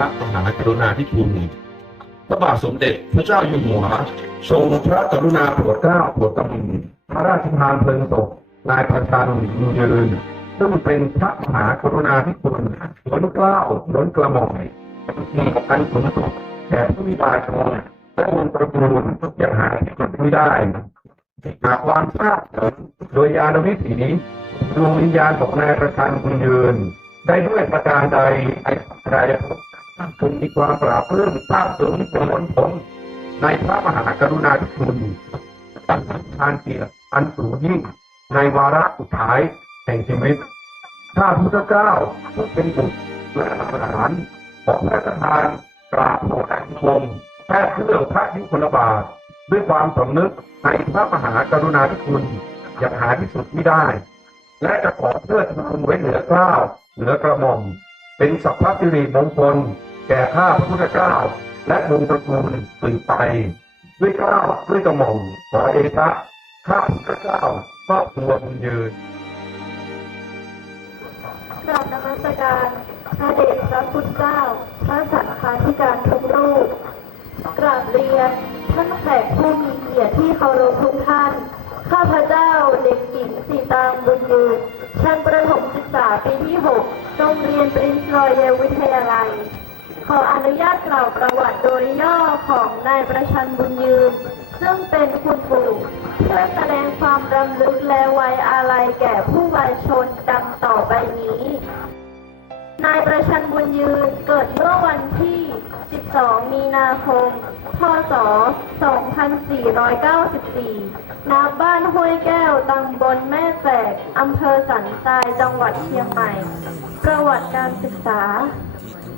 พระมหากรุณาธิคุณ พระบาทสมเด็จพระเจ้าอยู่หัวทรงพระกรุณาโปรดเกล้าโปรดกระหม่อมพระราชทานเพลิงศพนายประชันยืนยืนซึ่งเป็นพระมหากรุณาธิคุณล้นเกล้าล้นกระหม่อมมีอันสูงสุดแก่ผู้มีบารชนและวงตระกูลอย่างหาที่สุดไม่ได้หากความทราบถึงโดยยานวิถีดวงวิญญาณของนายประชันคุณยืน ได้ด้วยประการใดไอ้ใด คงมีความปราบปลื้มภาคถึงผลผลในพระมหากรุณาธิคุณตั้งทานเกียรติอันสูงยิ่งในวาระสุดท้ายแห่งชีวิตข้าพุทธเจ้าผู้เป็นบุตรและหานของพระประธานกราบโปรดอัญชมแพทย์เครื่องพระยุคลบาทด้วยความสำนึกในพระมหากรุณาธิคุณอย่างหาที่สุดไม่ได้ และจะขอเพื่อทูลไว้เหนือเกล้าเหนือกระหม่อม เป็นสัพพสิริมงคล แก่ข้าพระพุทธเจ้า และวงตระกูลสืบไป ด้วยกล้าด้วยกระหม่อมขอเอชะข้าพระพุทธเจ้าครอบครัวบุญยืนกราบนมัสการพระเดชพระคุณเจ้า พระสังฆาธิการทุกรูปกราบเรียนท่านแขกผู้มีเกียรติที่เคารพทุกท่าน ข้าพเจ้าเด็กหญิงสีตางบุญยืนชั้นประถมศึกษาปีที่ 6 โรงเรียนปรินซ์รอยัลวิทยาลัย ขออนุญาตกล่าวประวัติโดยย่อของนายประชันบุญยืน ซึ่งเป็นคุณปู่เพื่อแสดงความรำลึกและไว้อาลัยแก่ผู้วายชนดังต่อไปนี้ นายประชันบุญยืนเกิดเมื่อวันที่ 12 มีนาคม พศ 2494 ณ บ้านห้วยแก้วตำบลแม่แฝกอำเภอสันทราย จังหวัดเชียงใหม่ ประวัติการศึกษา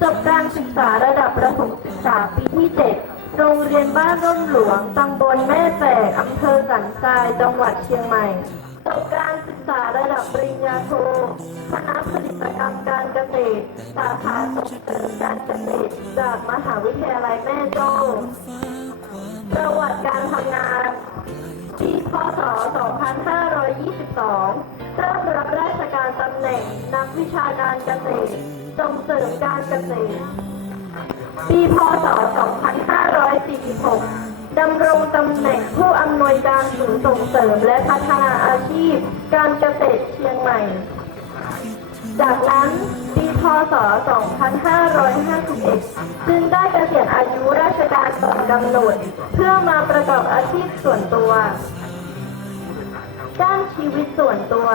จบการศึกษาระดับประถมศึกษาปีที่ 7 โรงเรียนบ้านร่มหลวง ตำบลแม่แฝกอำเภอสันทราย จังหวัดเชียงใหม่ จบการศึกษาระดับปริญญาโท คณะผลิตกรรมการเกษตร สาขาส่งเสริมการเกษตร จากมหาวิทยาลัยแม่โจ้ประวัติการทำงานปีพศ 2522 เริ่มรับราชการตำแหน่งนักวิชาการเกษตร ส่งเสริมการเกษตร ปีพศ 2546 ดำรงตำแหน่งผู้อำนวยการศูนย์ส่งเสริมและพัฒนาอาชีพ การเกษตรเชียงใหม่ จากนั้นปีพศ 2551 จึงได้เกษียณอายุราชการก่อนกำหนด เพื่อมาประกอบอาชีพส่วนตัวด้านชีวิตส่วนตัว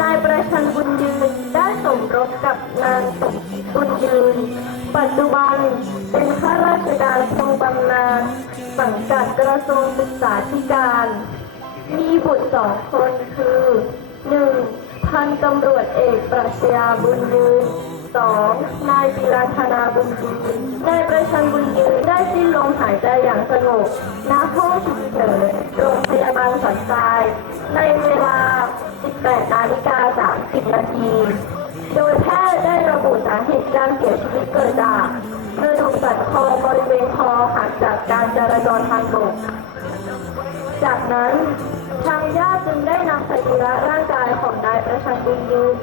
นายประชันบุญ จจุบันเป็นข้าราชการทรงบำนาญสังกัดกระทรวงศึกษาธิการ มีบุตรสองคนคือหนึ่งพันตำรวจเอกปรัชญาบุญยืนสองนายปิราธนาบุญยืนนายประชันบุญยืนได้สิ้นลมหายใจอย่างสงบณห้องฉุกเฉินโรงพยาบาลสันทราย ในเวลา 18นาฬิกา30นาที โดยแพทย์ได้ระบุสาเหตุการเสียชีวิตเกิดจากกระดูกสันคอบริเวณคอหักจากการจราจรทางบก จากนั้นทางญาติจึงได้นำสรีระร่างกายของนายประชันบุญยืน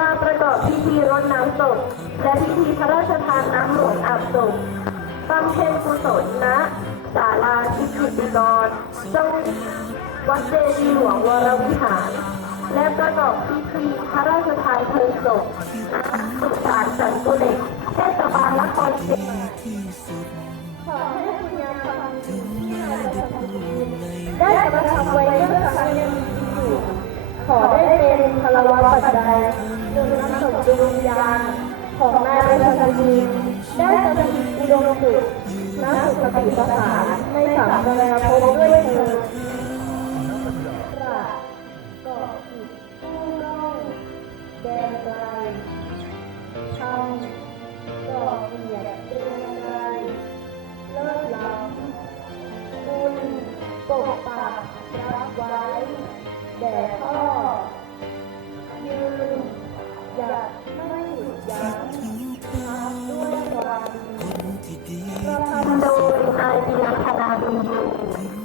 มาประกอบพิธีรดน้ำศพและพิธีพระราชทานน้ำหลวงอาบศพบำเพ็ญกุศลณศาลาทิพิติกรจังวัดเจดีย์หลวงวรวิหาร และประกอบพิธีพระราชทานเพลิงศพสุสานสันตุเด็กเทศบาลนครศรียงใหม่ขอให้คุณยายฟังได้กระทำไว้เมื่อครั้งยังมีอยู่ขอได้เป็นพลวัตปัจจัยจนนำส่งดวงวิญญาณของนายระชาชีได้สถิตอุดมสุขณสุขติสถานในสามพระภพด้วยเถิด แด่พ่อยืนหยัดไม่หยุดยั้งด้วยความดีกระทำโดยนายปิยธนาบุญยื